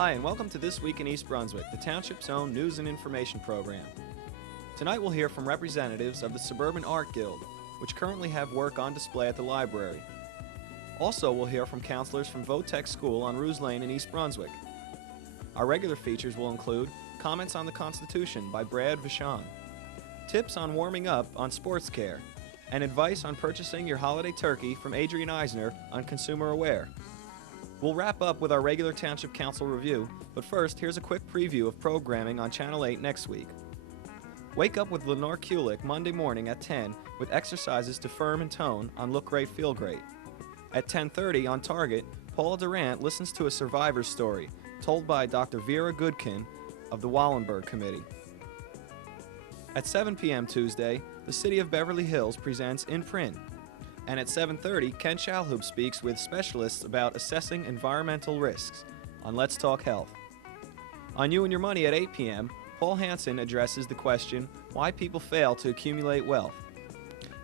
Hi, and welcome to This Week in East Brunswick, the Township's own news and information program. Tonight we'll hear from representatives of the Suburban Art Guild, which currently have work on display at the library. Also, we'll hear from counselors from Votech School on Ruse Lane in East Brunswick. Our regular features will include comments on the Constitution by Brad Vachon, tips on warming up on sports care, and advice on purchasing your holiday turkey from Adrian Eisner on Consumer Aware. We'll wrap up with our regular Township Council review, but first, here's a quick preview of programming on Channel 8 next week. Wake up with Lenore Kulik Monday morning at 10 with exercises to firm and tone on Look Great, Feel Great. At 10:30 on Target, Paula Durant listens to a survivor's story told by Dr. Vera Goodkin of the Wallenberg Committee. At 7 p.m. Tuesday, the City of Beverly Hills presents In Print. And at 7:30, Ken Chalhoub speaks with specialists about assessing environmental risks on Let's Talk Health. On You and Your Money at 8 p.m., Paul Hansen addresses the question, why people fail to accumulate wealth.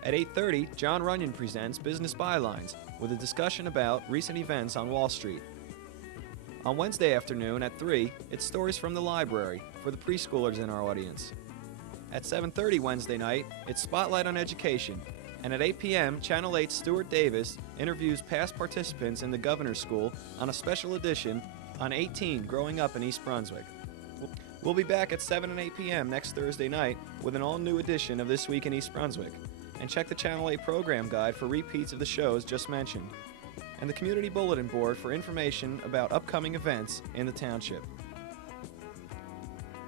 At 8:30, John Runyon presents Business Bylines with a discussion about recent events on Wall Street. On Wednesday afternoon at 3, it's Stories from the Library for the preschoolers in our audience. At 7:30 Wednesday night, it's Spotlight on Education. And at 8 p.m., Channel 8's Stuart Davis interviews past participants in the Governor's School on a special edition on 18 Growing Up in East Brunswick. We'll be back at 7 and 8 p.m. next Thursday night with an all-new edition of This Week in East Brunswick. And check the Channel 8 program guide for repeats of the shows just mentioned, and the Community Bulletin Board for information about upcoming events in the Township.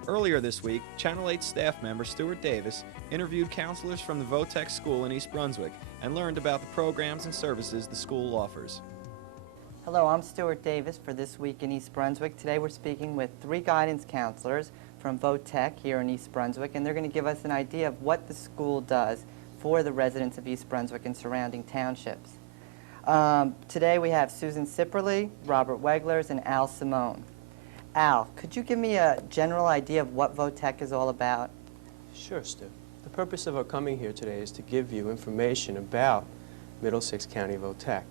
Earlier this week, Channel 8 staff member Stuart Davis interviewed counselors from the Votech School in East Brunswick and learned about the programs and services the school offers. Hello, I'm Stuart Davis for This Week in East Brunswick. Today we're speaking with 3 guidance counselors from Votech here in East Brunswick, and they're going to give us an idea of what the school does for the residents of East Brunswick and surrounding townships. Today we have Susan Sipperly, Robert Weglers, and Al Simone. Al, could you give me a general idea of what Votech is all about? Sure, Stu. The purpose of our coming here today is to give you information about Middlesex County Votech,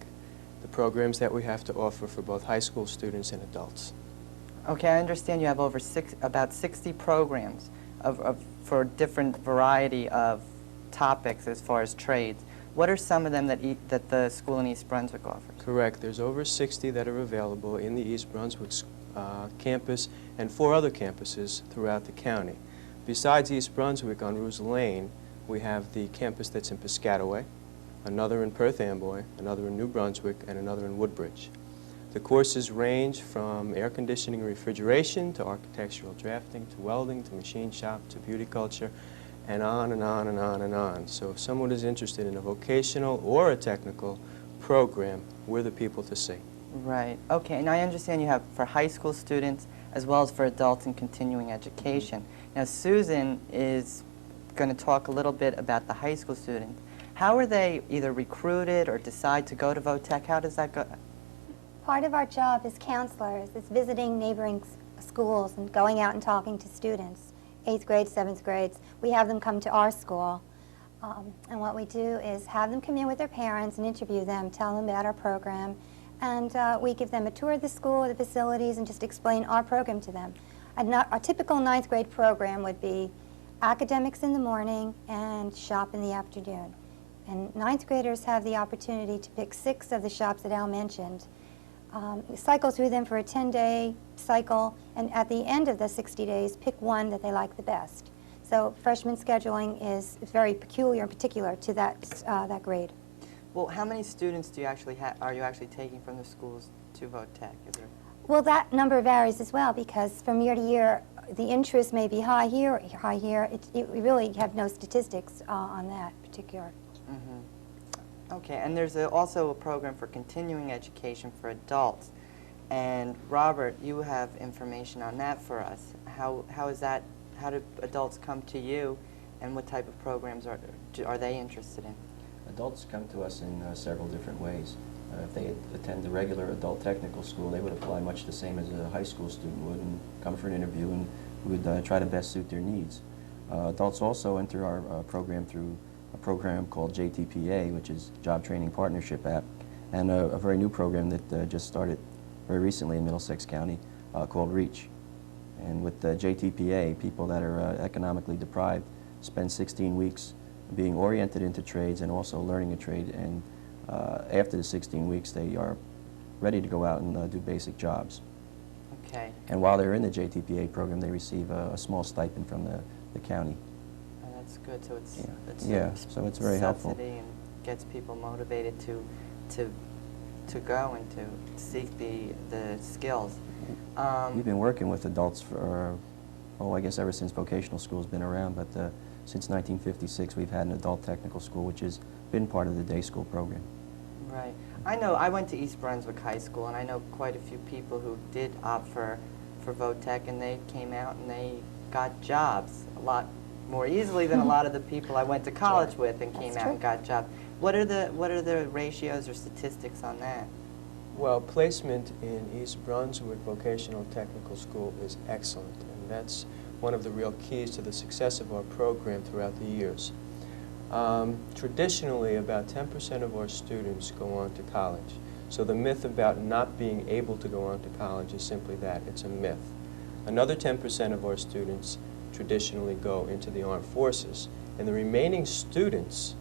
the programs that we have to offer for both high school students and adults. Okay, I understand you have about 60 programs for different variety of topics as far as trades. What are some of them that the school in East Brunswick offers? Correct. There's over 60 that are available in the East Brunswick campus and 4 other campuses throughout the county. Besides East Brunswick on Ruse Lane, we have the campus that's in Piscataway, another in Perth Amboy, another in New Brunswick, and another in Woodbridge. The courses range from air conditioning and refrigeration to architectural drafting to welding to machine shop to beauty culture, and on and on and on and on. So if someone is interested in a vocational or a technical program, we're the people to see. Right. Okay, and I understand you have for high school students as well as for adults in continuing education. Now, Susan is going to talk a little bit about the high school students. How are they either recruited or decide to go to Votech? How does that go? Part of our job as counselors is visiting neighboring schools and going out and talking to students, 8th grade, 7th grades. We have them come to our school. And what we do is have them come in with their parents and interview them, tell them about our program, and we give them a tour of the school, the facilities, and just explain our program to them. Our typical 9th grade program would be academics in the morning and shop in the afternoon. And 9th graders have the opportunity to pick 6 of the shops that Al mentioned. We cycle through them for a 10-day cycle, and at the end of the 60 days, pick one that they like the best. So freshman scheduling is very peculiar and particular to that grade. Well, how many students are you actually taking from the schools to Votech? Well, that number varies as well, because from year to year, the interest may be high here or high here. We really have no statistics on that particular. Mm-hmm. Okay, and there's also a program for continuing education for adults. And Robert, you have information on that for us. How is that? How do adults come to you, and what type of programs are they interested in? Adults come to us in several different ways. If they attend the regular adult technical school, they would apply much the same as a high school student would and come for an interview, and we would try to best suit their needs. Adults also enter our program through a program called JTPA, which is Job Training Partnership App, and a very new program that just started very recently in Middlesex County called REACH. And with the JTPA, people that are economically deprived spend 16 weeks being oriented into trades and also learning a trade, and after the 16 weeks they are ready to go out and do basic jobs. Okay. And while they're in the JTPA program, they receive a small stipend from the county. Oh, that's good. So it's Yeah, so it's very helpful. subsidy and gets people motivated to go and to seek the skills. We've been working with adults for, I guess ever since vocational school's been around, but since 1956 we've had an adult technical school, which has been part of the day school program. Right. I know, I went to East Brunswick High School, and I know quite a few people who did opt for VOTech, and they came out and they got jobs a lot more easily than a lot of the people I went to college with and came out and got jobs. What are the ratios or statistics on that? Well, placement in East Brunswick Vocational Technical School is excellent, and that's one of the real keys to the success of our program throughout the years. Traditionally, about 10% of our students go on to college. So the myth about not being able to go on to college is simply that. It's a myth. Another 10% of our students traditionally go into the armed forces, and the remaining students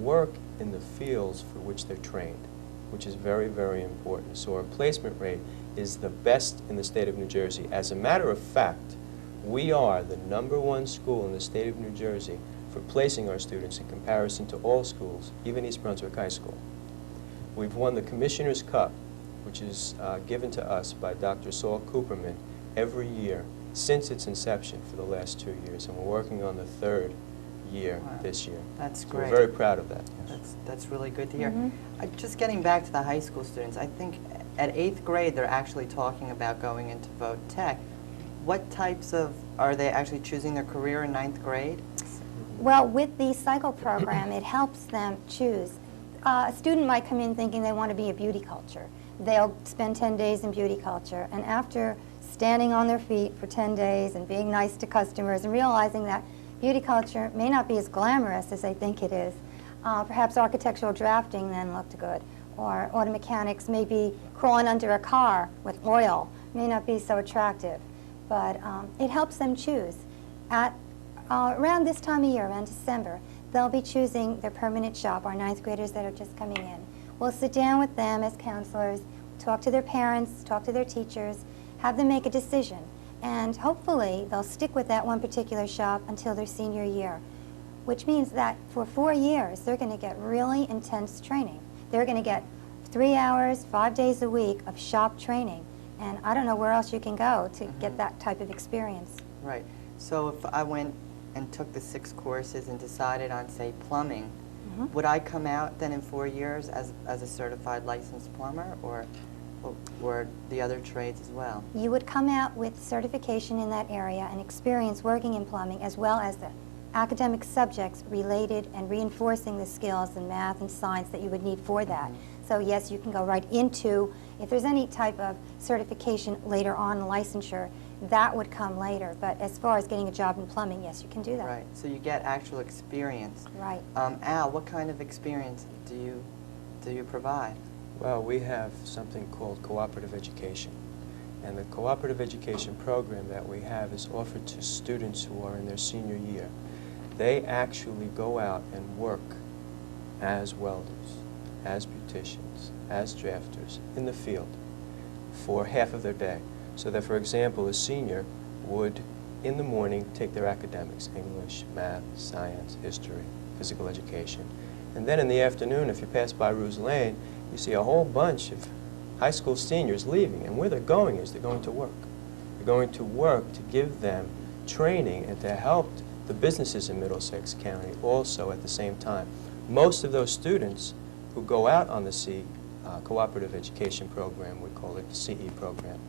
work in the fields for which they're trained, which is very, very important. So our placement rate is the best in the state of New Jersey. As a matter of fact, we are the #1 school in the state of New Jersey for placing our students in comparison to all schools, even East Brunswick High School. We've won the Commissioner's Cup, which is given to us by Dr. Saul Cooperman every year since its inception for the last 2 years, and we're working on the 3rd year this year. That's so great. We're very proud of that. That's really good to hear. Just getting back to the high school students, I think at 8th grade they're actually talking about going into VOTech. What types of, are they actually choosing their career in 9th grade? Well, with the cycle program, it helps them choose. A student might come in thinking they want to be a beauty culture. They'll spend 10 days in beauty culture, and after standing on their feet for 10 days and being nice to customers and realizing that beauty culture may not be as glamorous as they think it is, perhaps architectural drafting then looked good, or auto mechanics, maybe crawling under a car with oil may not be so attractive, but it helps them choose. At around this time of year, around December, they'll be choosing their permanent shop, our 9th graders that are just coming in. We'll sit down with them as counselors, talk to their parents, talk to their teachers, have them make a decision, and hopefully they'll stick with that one particular shop until their senior year, which means that for 4 years they're going to get really intense training. They're going to get 3 hours, 5 days a week of shop training, and I don't know where else you can go to get that type of experience. Right. So if I went and took the 6 courses and decided on, say, plumbing, would I come out then in 4 years as a certified licensed plumber, or the other trades as well? You would come out with certification in that area and experience working in plumbing, as well as the academic subjects related and reinforcing the skills in math and science that you would need for that. So yes, you can go right into, if there's any type of certification later on, licensure, that would come later. But as far as getting a job in plumbing, yes, you can do that. Right. So you get actual experience. Right. Al, what kind of experience do you provide? Well, we have something called cooperative education. And the cooperative education program that we have is offered to students who are in their senior year. They actually go out and work as welders, as beauticians, as drafters in the field for half of their day. So that, for example, a senior would, in the morning, take their academics, English, math, science, history, physical education. And then in the afternoon, if you pass by Ruse Lane, you see a whole bunch of high school seniors leaving. And where they're going is they're going to work. They're going to work to give them training and to help the businesses in Middlesex County also at the same time. Most of those students who go out on the cooperative education program, we call it the CE program,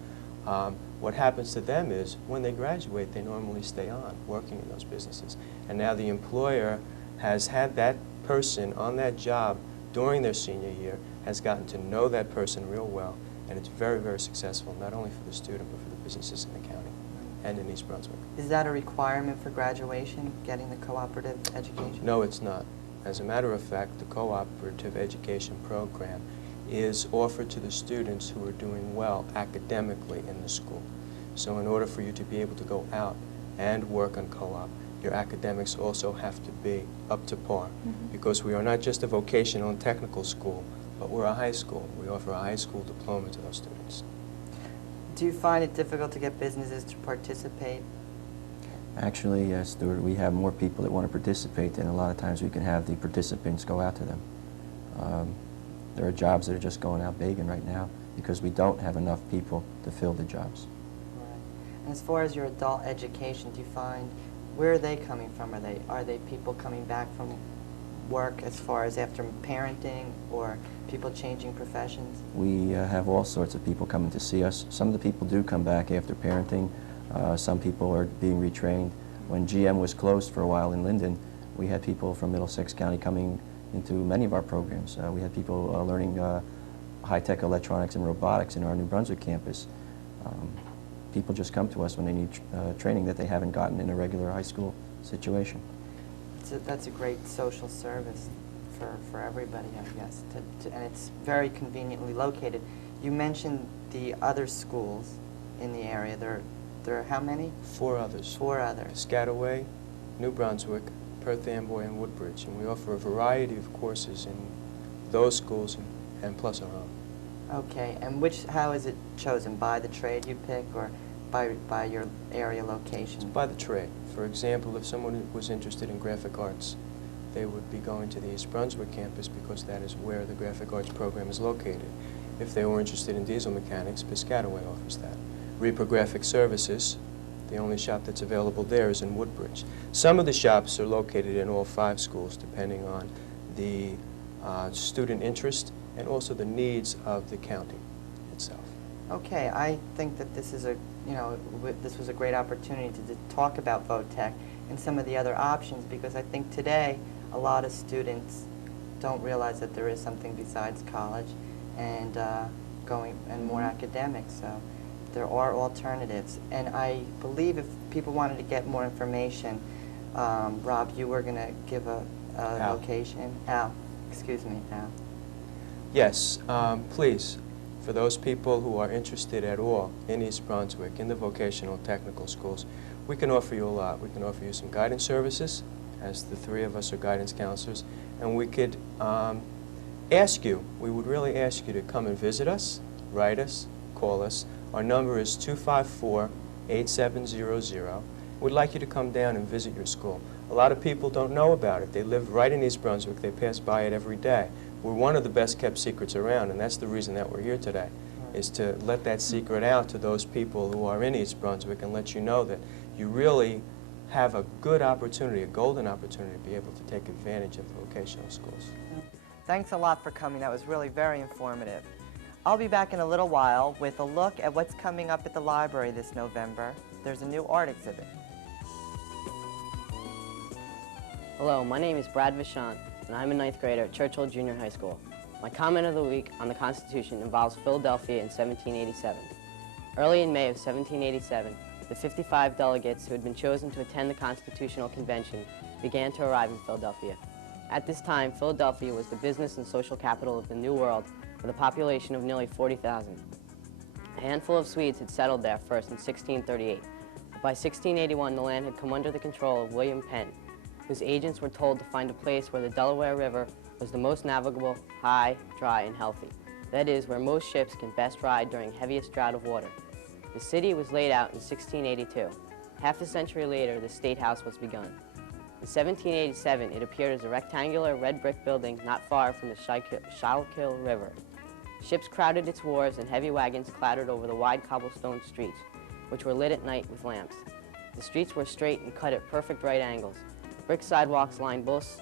what happens to them is when they graduate, they normally stay on working in those businesses. And now the employer has had that person on that job during their senior year, has gotten to know that person real well, and it's very, very successful, not only for the student, but for the businesses in the county and in East Brunswick. Is that a requirement for graduation, getting the cooperative education? No, it's not. As a matter of fact, the cooperative education program is offered to the students who are doing well academically in the school. So in order for you to be able to go out and work on co-op, your academics also have to be up to par, because we are not just a vocational and technical school, but we're a high school. We offer a high school diploma to those students. Do you find it difficult to get businesses to participate? Actually, Stuart, we have more people that want to participate, and a lot of times we can have the participants go out to them. There are jobs that are just going out begging right now because we don't have enough people to fill the jobs. Right. And as far as your adult education, do you find, where are they coming from? Are they people coming back from work as far as after parenting, or people changing professions? We have all sorts of people coming to see us. Some of the people do come back after parenting. Some people are being retrained. When GM was closed for a while in Linden, we had people from Middlesex County coming into many of our programs. We had people learning high-tech electronics and robotics in our New Brunswick campus. People just come to us when they need training that they haven't gotten in a regular high school situation. That's a great social service for everybody, I guess, and it's very conveniently located. You mentioned the other schools in the area. There are how many? 4 others. 4 others. Piscataway, New Brunswick, Perth Amboy, and Woodbridge. And we offer a variety of courses in those schools and plus our own. Okay, and how is it chosen? By the trade you pick, or by your area location? It's by the trade. For example, if someone was interested in graphic arts, they would be going to the East Brunswick campus because that is where the graphic arts program is located. If they were interested in diesel mechanics, Piscataway offers that. Reprographic Services, the only shop that's available there is in Woodbridge. Some of the shops are located in all 5 schools, depending on the student interest and also the needs of the county itself. Okay, I think that this is this was a great opportunity to talk about VOTEC and some of the other options, because I think today a lot of students don't realize that there is something besides college and more academics. So there are alternatives, and I believe if people wanted to get more information, Rob, you were going to give a location. Al, excuse me, Al. Yes, please, for those people who are interested at all in East Brunswick, in the vocational technical schools, we can offer you a lot. We can offer you some guidance services, as the 3 of us are guidance counselors, and we could we would really ask you to come and visit us, write us, call us. Our number is 254-8700. We'd like you to come down and visit your school. A lot of people don't know about it. They live right in East Brunswick. They pass by it every day. We're one of the best kept secrets around, and that's the reason that we're here today, is to let that secret out to those people who are in East Brunswick and let you know that you really have a good opportunity, a golden opportunity to be able to take advantage of the vocational schools. Thanks a lot for coming. That was really very informative. I'll be back in a little while with a look at what's coming up at the library this November. There's a new art exhibit. Hello, my name is Brad Vachant, and I'm a 9th grader at Churchill Junior High School. My comment of the week on the Constitution involves Philadelphia in 1787. Early in May of 1787, the 55 delegates who had been chosen to attend the Constitutional Convention began to arrive in Philadelphia. At this time, Philadelphia was the business and social capital of the New World, with a population of nearly 40,000. A handful of Swedes had settled there first in 1638, but by 1681 the land had come under the control of William Penn, whose agents were told to find a place where the Delaware River was the most navigable, high, dry, and healthy. That is, where most ships can best ride during heaviest drought of water. The city was laid out in 1682. Half a century later, the State House was begun. In 1787, it appeared as a rectangular red brick building not far from the Schuylkill River. Ships crowded its wharves and heavy wagons clattered over the wide cobblestone streets, which were lit at night with lamps. The streets were straight and cut at perfect right angles. Brick sidewalks lined both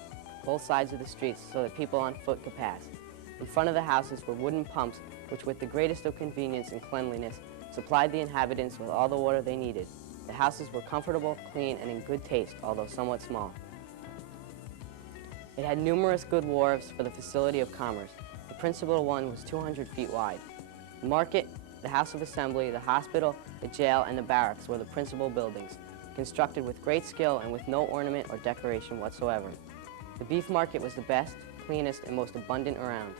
sides of the streets so that people on foot could pass. In front of the houses were wooden pumps which, with the greatest of convenience and cleanliness, supplied the inhabitants with all the water they needed. The houses were comfortable, clean, and in good taste, although somewhat small. It had numerous good wharves for the facility of commerce. The principal one was 200 feet wide. The market, the House of Assembly, the hospital, the jail, and the barracks were the principal buildings, constructed with great skill and with no ornament or decoration whatsoever. The beef market was the best, cleanest, and most abundant around.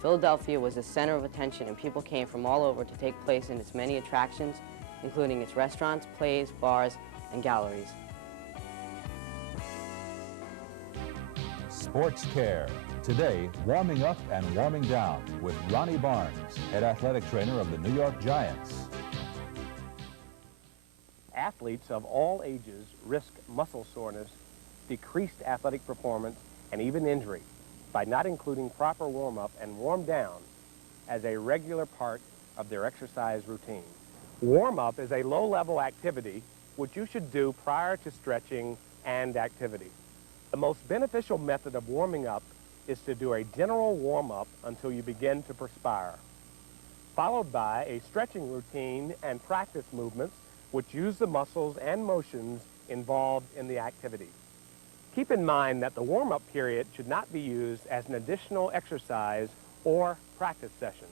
Philadelphia was the center of attention and people came from all over to take place in its many attractions, including its restaurants, plays, bars, and galleries. Sports Care. Today, warming up and warming down with Ronnie Barnes, head athletic trainer of the New York Giants. Athletes of all ages risk muscle soreness, decreased athletic performance, and even injury by not including proper warm-up and warm-down as a regular part of their exercise routine. Warm-up is a low-level activity which you should do prior to stretching and activity. The most beneficial method of warming up is to do a general warm-up until you begin to perspire, followed by a stretching routine and practice movements which use the muscles and motions involved in the activity. Keep in mind that the warm-up period should not be used as an additional exercise or practice session.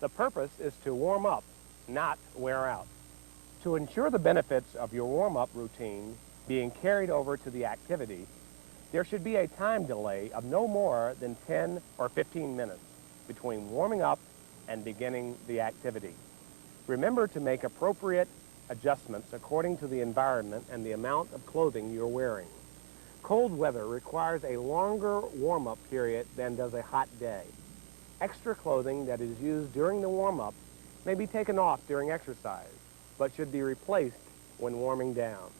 The purpose is to warm up, not wear out. To ensure the benefits of your warm-up routine being carried over to the activity, there should be a time delay of no more than 10 or 15 minutes between warming up and beginning the activity. Remember to make appropriate adjustments according to the environment and the amount of clothing you're wearing. Cold weather requires a longer warm-up period than does a hot day. Extra clothing that is used during the warm-up may be taken off during exercise, but should be replaced when warming down.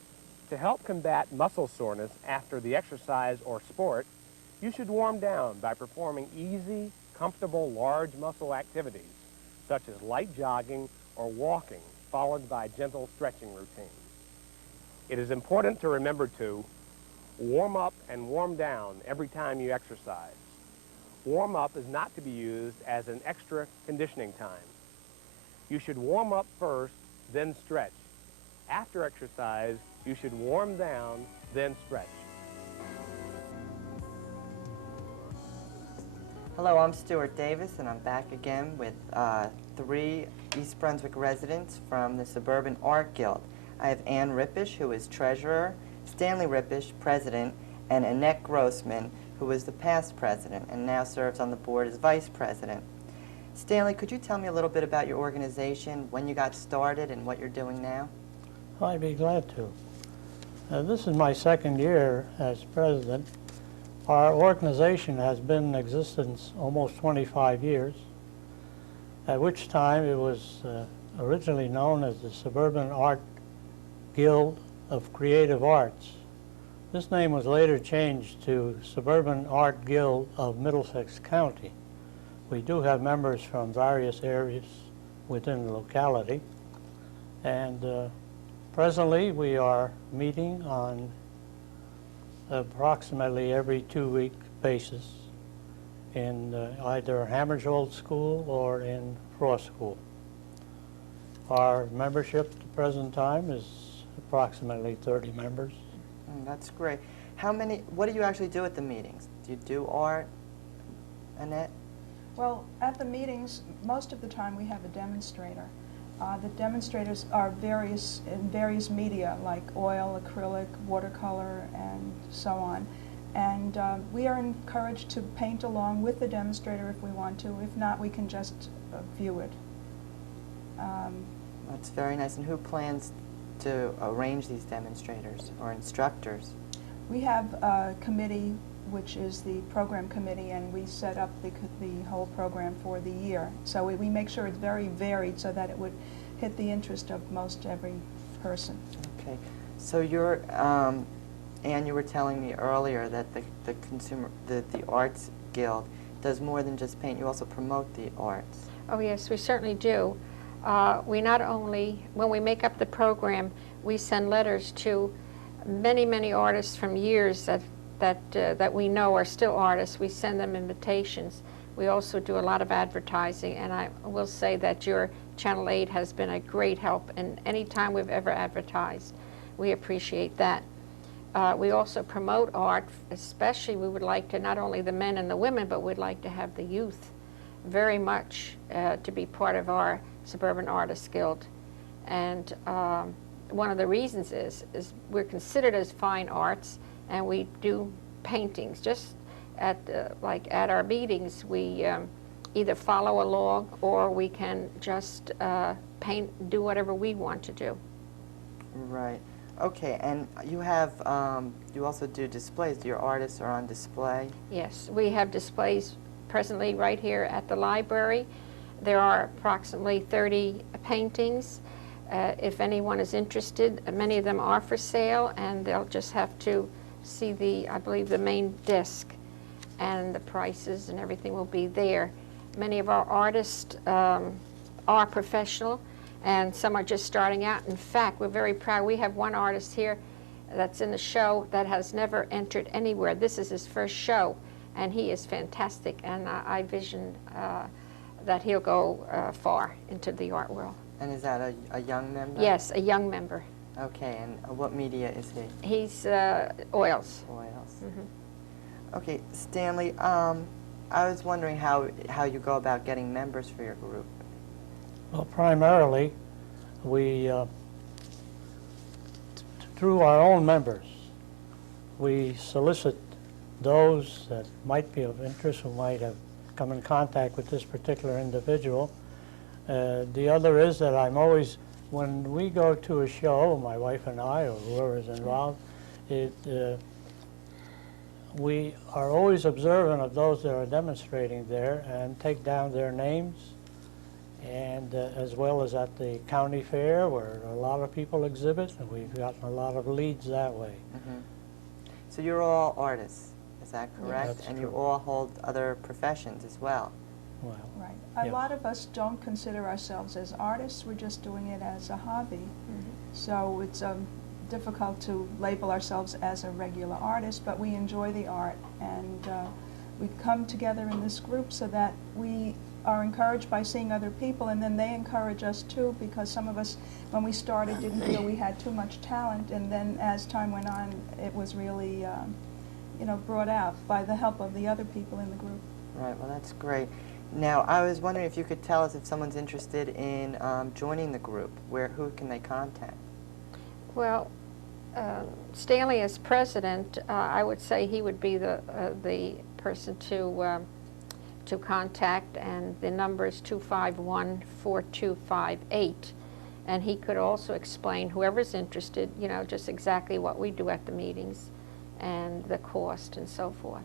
To help combat muscle soreness after the exercise or sport, you should warm down by performing easy, comfortable, large muscle activities, such as light jogging or walking, followed by gentle stretching routine. It is important to remember to warm up and warm down every time you exercise. Warm up is not to be used as an extra conditioning time. You should warm up first, then stretch. After exercise, you should warm down, then stretch. Hello, I'm Stuart Davis, and I'm back again with 3 East Brunswick residents from the Suburban Art Guild. I have Ann Rippish, who is treasurer, Stanley Rippish, president, and Annette Grossman, who was the past president and now serves on the board as vice president. Stanley, could you tell me a little bit about your organization, when you got started, and what you're doing now? I'd be glad to. This is my second year as president. Our organization has been in existence almost 25 years, at which time it was originally known as the Suburban Art Guild of Creative Arts. This name was later changed to Suburban Art Guild of Middlesex County. We do have members from various areas within the locality, and presently we are meeting on approximately every 2-week basis in either Hammersholt School or in Frost School. Our membership at the present time is approximately 30 members. That's great. What do you actually do at the meetings? Do you do art, Annette? Well, at the meetings, most of the time we have a demonstrator. The demonstrators are in various media, like oil, acrylic, watercolor, and so on. And we are encouraged to paint along with the demonstrator if we want to. If not, we can just view it. That's very nice. And who plans to arrange these demonstrators or instructors? We have a committee, which is the program committee, and we set up the whole program for the year. So we make sure it's very varied so that it would hit the interest of most every person. Okay. So you're, Anne, you were telling me earlier that the Arts Guild does more than just paint. You also promote the arts. Oh yes, we certainly do. We not only, when we make up the program, we send letters to many, many artists from years that we know are still artists. We send them invitations. We also do a lot of advertising, and I will say that your Channel 8 has been a great help in any time we've ever advertised. We appreciate that. We also promote art, especially we would like to, not only the men and the women, but we'd like to have the youth very much to be part of our Suburban Artists Guild. And one of the reasons is we're considered as fine arts, and we do paintings. Just at like at our meetings, we either follow along, or we can just paint, do whatever we want to do. Right. Okay, and you have, you also do displays. Your artists are on display? Yes, we have displays presently right here at the library. There are approximately 30 paintings. If anyone is interested, many of them are for sale, and they'll just have to see the, I believe, the main desk, and the prices and everything will be there. Many of our artists are professional, and some are just starting out. In fact, we're very proud. We have one artist here that's in the show that has never entered anywhere. This is his first show, and he is fantastic, and I vision that he'll go far into the art world. And is that a young member? Yes, a young member. Okay, and what media is he? He's oils. Oils. Mm-hmm. Okay, Stanley, I was wondering how you go about getting members for your group. Well, primarily, we, through our own members, we solicit those that might be of interest, who might have come in contact with this particular individual. The other is that I'm always, when we go to a show, my wife and I, or whoever is involved, we are always observant of those that are demonstrating there and take down their names, and as well as at the county fair where a lot of people exhibit, and we've gotten a lot of leads that way. Mm-hmm. So you're all artists, is that correct? That's and true. you all hold other professions as well. Well, Right. A yes. lot of us don't consider ourselves as artists. We're just doing it as a hobby. Mm-hmm. So it's difficult to label ourselves as a regular artist, but we enjoy the art, and we come together in this group so that we are encouraged by seeing other people, and then they encourage us too, because some of us, when we started, didn't feel we had too much talent, and then as time went on, it was really brought out by the help of the other people in the group. Right, well that's great. Now, I was wondering if you could tell us if someone's interested in joining the group, who can they contact? Well, Stanley as president, I would say he would be the person to contact, and the number is 251-4258. And he could also explain, whoever's interested, just exactly what we do at the meetings and the cost and so forth,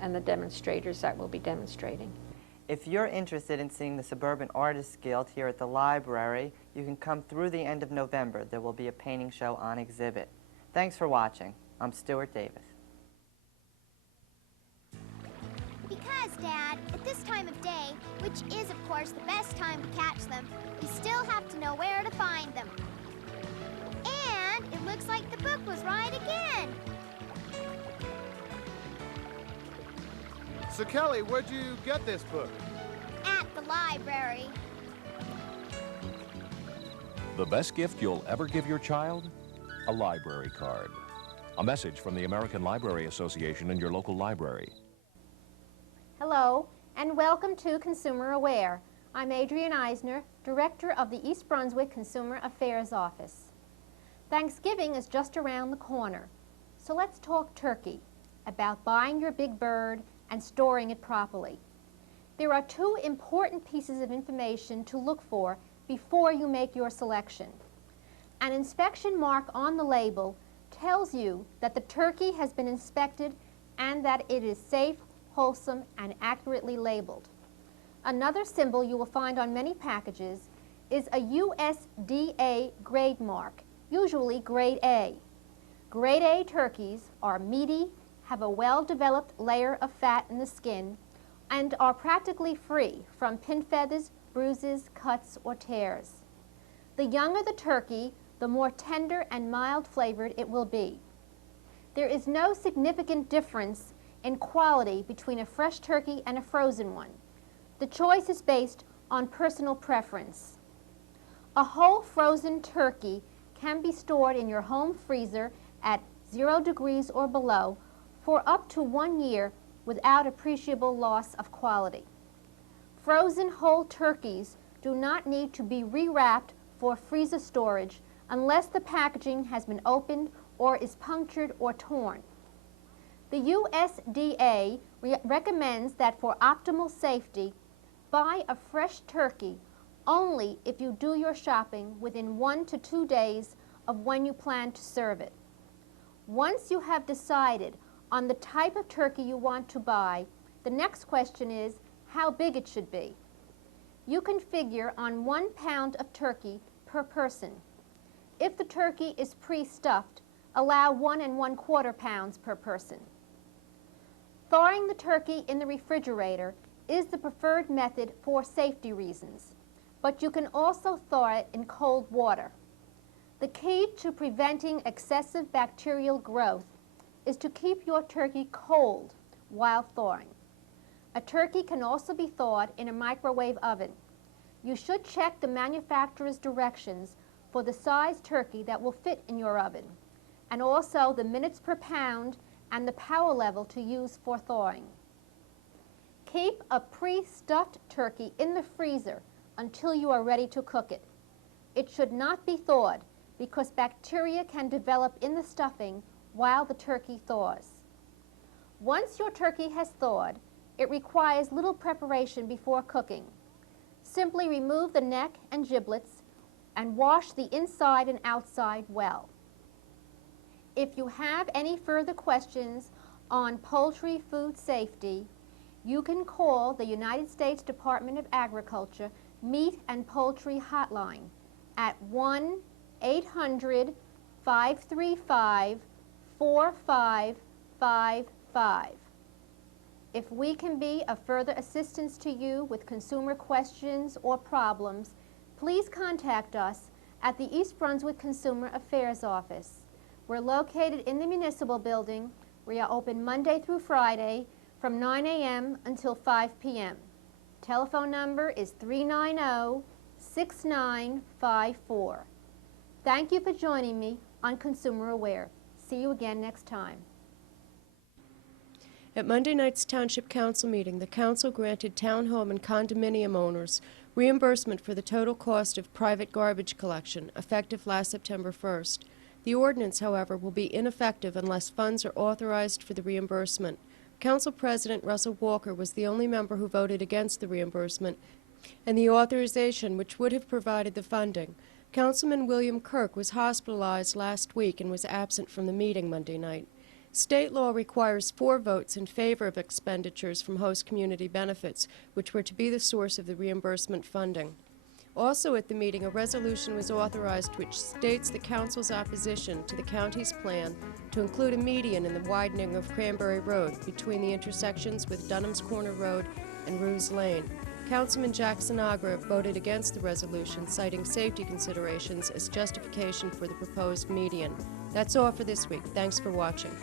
and the demonstrators that will be demonstrating. If you're interested in seeing the Suburban Artists Guild here at the library, you can come through the end of November. There will be a painting show on exhibit. Thanks for watching. I'm Stuart Davis. Because, Dad, at this time of day, which is, of course, the best time to catch them, we still have to know where to find them. And it looks like the book was right again. So, Kelly, where'd you get this book? At the library. The best gift you'll ever give your child? A library card. A message from the American Library Association and your local library. Hello, and welcome to Consumer Aware. I'm Adrian Eisner, Director of the East Brunswick Consumer Affairs Office. Thanksgiving is just around the corner, so let's talk turkey, about buying your big bird and storing it properly. There are two important pieces of information to look for before you make your selection. An inspection mark on the label tells you that the turkey has been inspected and that it is safe, wholesome, and accurately labeled. Another symbol you will find on many packages is a USDA grade mark, usually grade A. Grade A turkeys are meaty, have a well-developed layer of fat in the skin, and are practically free from pin feathers, bruises, cuts, or tears. The younger the turkey, the more tender and mild-flavored it will be. There is no significant difference in quality between a fresh turkey and a frozen one. The choice is based on personal preference. A whole frozen turkey can be stored in your home freezer at 0 degrees or below for up to 1 year without appreciable loss of quality. Frozen whole turkeys do not need to be rewrapped for freezer storage unless the packaging has been opened or is punctured or torn. The USDA recommends that for optimal safety, Buy a fresh turkey only if you do your shopping within 1 to 2 days of when you plan to serve it. Once you have decided on the type of turkey you want to buy, the next question is how big it should be. You can figure on 1 pound of turkey per person. If the turkey is pre-stuffed, allow 1 1/4 pounds per person. Thawing the turkey in the refrigerator is the preferred method for safety reasons, but you can also thaw it in cold water. The key to preventing excessive bacterial growth is to keep your turkey cold while thawing. A turkey can also be thawed in a microwave oven. You should check the manufacturer's directions for the size turkey that will fit in your oven, and also the minutes per pound and the power level to use for thawing. Keep a pre-stuffed turkey in the freezer until you are ready to cook it. It should not be thawed because bacteria can develop in the stuffing while the turkey thaws. Once your turkey has thawed, it requires little preparation before cooking. Simply remove the neck and giblets and wash the inside and outside well. If you have any further questions on poultry food safety, you can call the United States Department of Agriculture Meat and Poultry Hotline at 1-800-535-4555. If we can be of further assistance to you with consumer questions or problems, please contact us at the East Brunswick Consumer Affairs Office. We're located in the Municipal Building. We are open Monday through Friday from 9 a.m. until 5 p.m. Telephone number is 390-6954. Thank you for joining me on Consumer Aware. See you again next time. At Monday night's Township Council meeting, the Council granted townhome and condominium owners reimbursement for the total cost of private garbage collection, effective last September 1st. The ordinance, however, will be ineffective unless funds are authorized for the reimbursement. Council President Russell Walker was the only member who voted against the reimbursement and the authorization which would have provided the funding. Councilman William Kirk was hospitalized last week and was absent from the meeting Monday night. State law requires 4 votes in favor of expenditures from host community benefits, which were to be the source of the reimbursement funding. Also at the meeting, a resolution was authorized which states the Council's opposition to the county's plan to include a median in the widening of Cranberry Road between the intersections with Dunham's Corner Road and Ruse Lane. Councilman Jackson Agra voted against the resolution, citing safety considerations as justification for the proposed median. That's all for this week. Thanks for watching.